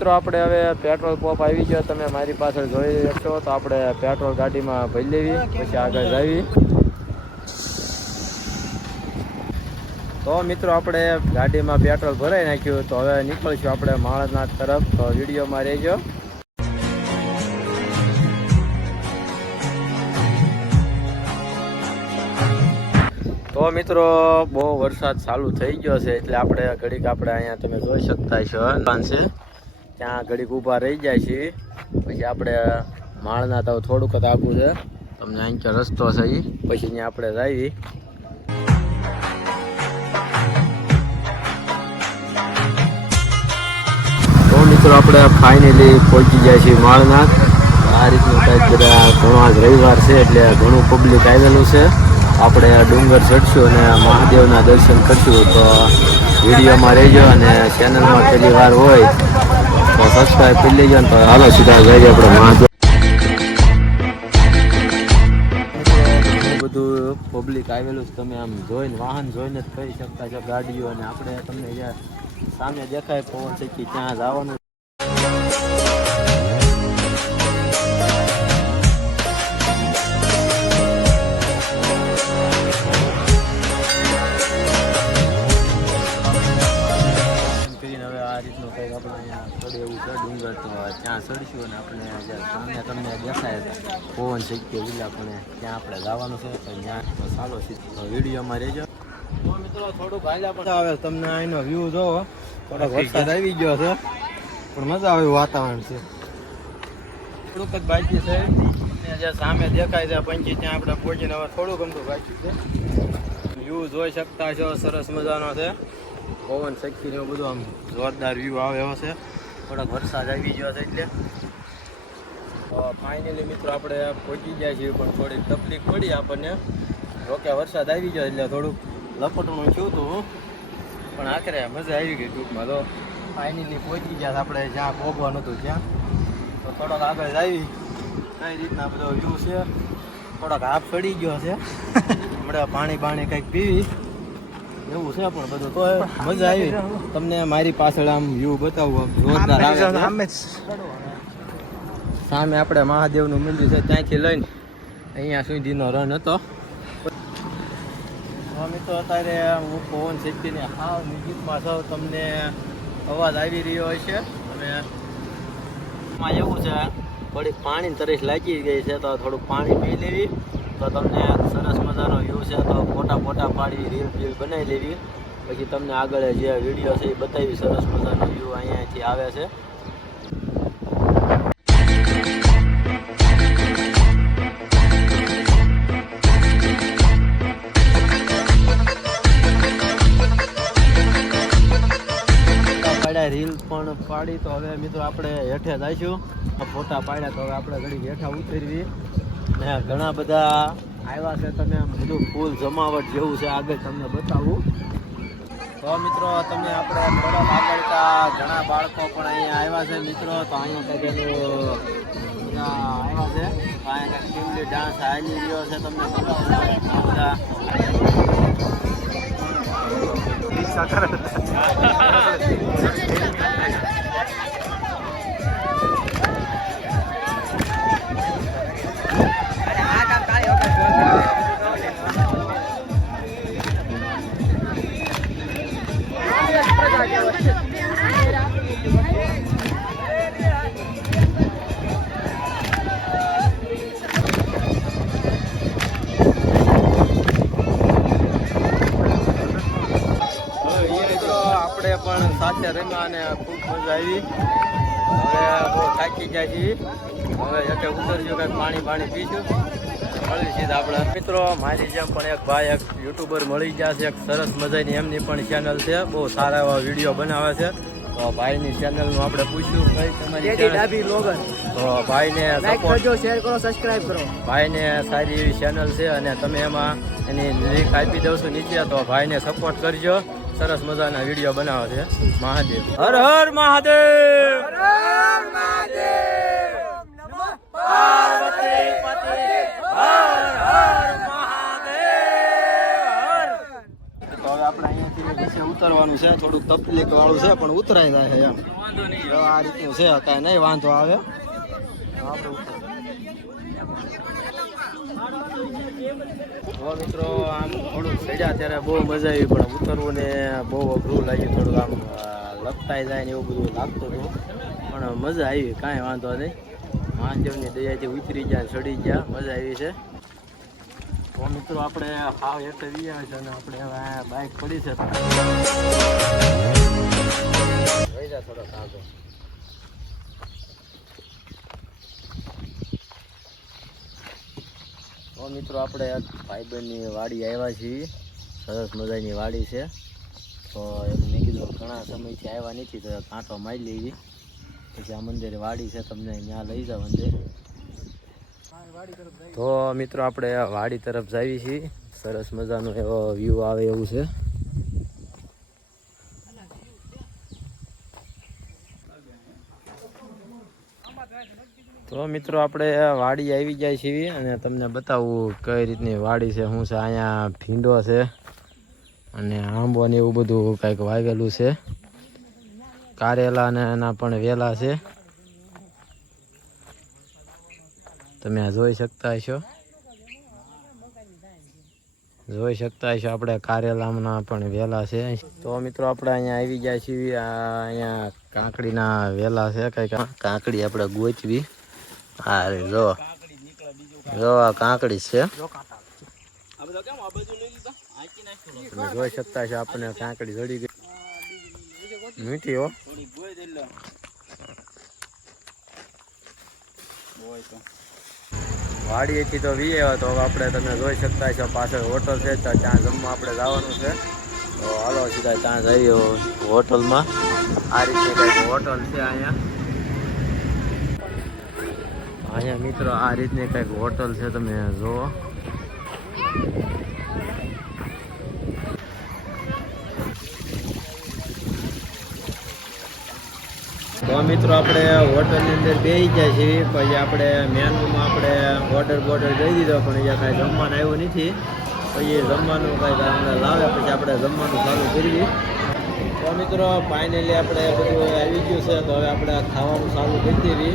મિત્રો આપણે હવે પેટ્રોલ પંપ આવી ગયો, તમે મારી પાછળ જોઈ શકશો. તો આપણે પેટ્રોલ ગાડીમાં ભરી લેવી, પછી આગળ જાવી. તો મિત્રો આપણે ગાડીમાં પેટ્રોલ ભરાઈ નાખ્યું, તો હવે નીકળશું આપણે માળનાથ તરફ. તો વિડીયોમાં રહેજો. તો મિત્રો બહુ વરસાદ ચાલુ થઈ ગયો છે, એટલે આપણે ઘડીક આપણે અહીંયા તમે જોઈ શકતા છો છે, ત્યાં ઘડીક ઊભા રહી જાય છે. પછી આપણે માળનાથ તો થોડુંક જ આગું છે, તમને અહીં રસ્તો છે એ, પછી ત્યાં આપણે જઈએ. તો મિત્રો આપણે ફાઇનલી પહોંચી જાય છે માળનાથ. આ રીતનું કંઈક બધા ઘણો આજ રવિવાર છે, એટલે ઘણું પબ્લિક આવેલું છે. આપણે ડુંગર ચડશું અને મહાદેવના દર્શન કરશું. તો વિડીયોમાં રહેજો, અને ચેનલમાં પહેલી વાર હોય તો સબસ્ક્રાઈબ કરી લેજો. તો હાલો સીધા જઈએ આપણે મહાદેવ. બધું પબ્લિક આવેલું છે, તમે આમ જોઈને વાહન જોઈને જ કહી શકતા છો ગાડીઓ. અને આપણે તમને જ્યાં સામે દેખાય પવન ચક્કી, ત્યાં જવાનું. ડુંગર તો ત્યાં ચડીશું, અને આપણે સામે તમને દેખાય પવન શક્ય એટલે આપણે ત્યાં આપણે જવાનું છે. તો ત્યાં ચાલો વિડીયોમાં રહેજો. તો મિત્રો થોડુંક હાલ્યા પણ આવે, તમને અહીંનો વ્યૂ જોવો. થોડોક વરસાદ આવી ગયો છે, પણ મજા આવે વાતાવરણ છે. થોડુંક જ બાકી છે, જ્યાં સામે દેખાય છે પંચી, ત્યાં આપણે પહોંચીને હવે થોડુંક અમથું બાકી છે. વ્યૂ જોઈ શકતા છો, સરસ મજાનો છે. પવન શક્તિ ને બધું આમ જોરદાર વ્યૂ આવે એવો છે. થોડોક વરસાદ આવી ગયો છે એટલે ફાઇનલી મિત્રો આપણે પહોંચી ગયા છીએ, પણ થોડીક તકલીફ પડી આપણને. જોકે વરસાદ આવી ગયો એટલે થોડુંક લપટણું થયું હતું, પણ આખરે મજા આવી ગઈ ટૂંકમાં. તો ફાઇનલી પહોંચી ગયા આપણે જ્યાં પહોંચવાનું હતું ત્યાં. તો થોડોક આગળ આવી કઈ રીતના બધો વ્યૂ છે. થોડોક હાફ ચડી ગયો છે, હમણાં પાણી કંઈક પીવી એવું છે, પણ બધું તો મજા આવી. તમને મારી પાછળ આમ વ્યૂ બતાવું, જોરદાર આવે. સામે આપણે મહાદેવનું મંદિર છે, ત્યાંથી લઈને અહીંયા સુધીનો રન હતો. મિત્રો અત્યારે હું પવન શક્તિને હાવ નજીકમાં છું, તમને અવાજ આવી રહ્યો હોય છે. અને એમાં એવું છે, થોડીક પાણી તરસ લાગી ગઈ છે, તો થોડુંક પાણી પી લેવી. તો તમને સરસ મજાનો વ્યૂ છે, તો ફોટા પાડી રીલ બનાવી લેવી. પછી તમને આગળ જે વિડીયો છે એ બતાવી. સરસ મજાનો વ્યૂ અહીંયાથી આવે છે. રીલ પણ પાડી, તો હવે મિત્રો આપણે હેઠે જઈશું. ફોટા પાડ્યા, તો હવે આપણે ઘડી હેઠા ઉતરવી. ને ઘણા બધા આવ્યા છે, તમે બધું ફૂલ જમાવટ જેવું છે, આગળ તમને બતાવું. તો મિત્રો તમે આપણે થોડાક આગળ ઘણા બાળકો પણ અહીંયા આવ્યા છે મિત્રો. તો અહીંયા કંઈક એનું બધા આવ્યા છે, અહીંયા કંઈક ટીમલી ડાન્સ હાલી રહ્યો છે, તમને બધા આપણે પણ સાથે રમ્યા અને ખૂબ મજા આવી. હવે બહુ થાકી જાય છે, હવે એટલે ઉતરશું, કંઈક પાણી પીશું, મળી સીધા આપણે. મિત્રો મારી જેમ પણ એક ભાઈ એક યુટ્યુબર મળી ગયા છે, એક સરસ મજાની એમની પણ ચેનલ છે, બહુ સારા એવા વિડીયો બનાવે છે. તો ભાઈની ચેનલનું આપણે પૂછ્યું કઈ તમારી ચેનલ, તો ભાઈને લાઈક કરજો, શેર કરો, સબસ્ક્રાઇબ કરો. ભાઈને સારી એવી ચેનલ છે, અને તમે એમાં એની લિંક આપી દઉં છું નીચે, તો ભાઈને સપોર્ટ કરજો. સરસ મજાના વિડીયો બનાવે છે. મહાદેવ, હર હર મહાદેવ, હર હર મહાદેવ, નમઃ પાર્વતી પતે, હર હર મહાદેવ. તો હવે આપણે અહીંયાથી નીચે ઉતરવાનું છે, થોડુંક તકલીફ વાળું છે પણ ઉતરાઈ જાય છે એમ. વાંધો નહીં. આ રીતનું છે, કાંઈ નહીં વાંધો આવે. તો મિત્રો આમ થોડુંક ચડ્યા ત્યારે બહુ મજા આવી, પણ ઉતરવું ને બહુ અઘરું લાગ્યું. થોડુંક આમ લપટાઈ જાય ને એવું બધું લાગતું હતું, પણ મજા આવી, કાંઈ વાંધો નહીં. મહાદેવની દયાથી ઉતરી ગયા, ચડી ગયા, મજા આવી છે. તો મિત્રો આપણે હાવ એટલે વીયા છે અને આપણે હવે બાઇક પડી છે થોડો કાંતો. તો મિત્રો આપણે ભાઈબંધની વાડી આવ્યા છીએ, સરસ મજાની વાડી છે. તો એમ મેં કીધું ઘણા સમયથી આવ્યા નથી, તો કાંટો મારી લેવી. પછી આ મંદિરે વાડી છે, તમને ત્યાં લઈ જાવ મંદિર. તો મિત્રો આપણે વાડી તરફ જઈએ છીએ, સરસ મજાનો એવો વ્યૂ આવે એવું છે. તો મિત્રો આપણે વાડી આવી જાય છીએ અને તમને બતાવું કઈ રીતની વાડી છે, શું છે. અહીંયા ભીંડો છે અને આંબો ને એવું બધું કંઈક વાવેલું છે. કારેલા ને એના પણ વેલા છે, તમે આ જોઈ શકતા હશો. આપણે કારેલાના પણ વેલા છે. તો મિત્રો આપણે અહીંયા આવી જાય છીએ. અહીંયા કાંકડીના વેલા છે, કંઈક કાંકડી આપણે ગોચવી. હા જો આ કાંકડી છે, તમે જોઈ શકતા છો. આપણને કાંકડી જડી ગઈ, મીઠી હો. વાડીએથી તો વી આવ્યા, તો આપણે તમે જોઈ શકતા છો પાછળ હોટલ છે, તો ત્યાં જમવા આપણે જવાનું છે. તો હાલો સીધા ત્યાં જઈએ હોટલમાં. આ રીતની કંઈક હોટલ છે અહીંયા મિત્રો, આ રીતની કંઈક હોટલ છે, તમે જુઓ. તો મિત્રો આપણે હોટલની અંદર બેસી જાય છીએ. પછી આપણે મેનુમાં આપણે ઓર્ડર દઈ દીધો, પણ અહીંયા કાંઈ જમવાનું આવ્યું નથી. પછી જમવાનું કાંઈક આપણે લાવે, પછી આપણે જમવાનું ચાલુ કરીએ. તો મિત્રો ફાઇનલી આપણે બધું આવી ગયું છે, તો હવે આપણે ખાવાનું ચાલુ કરી દેવી.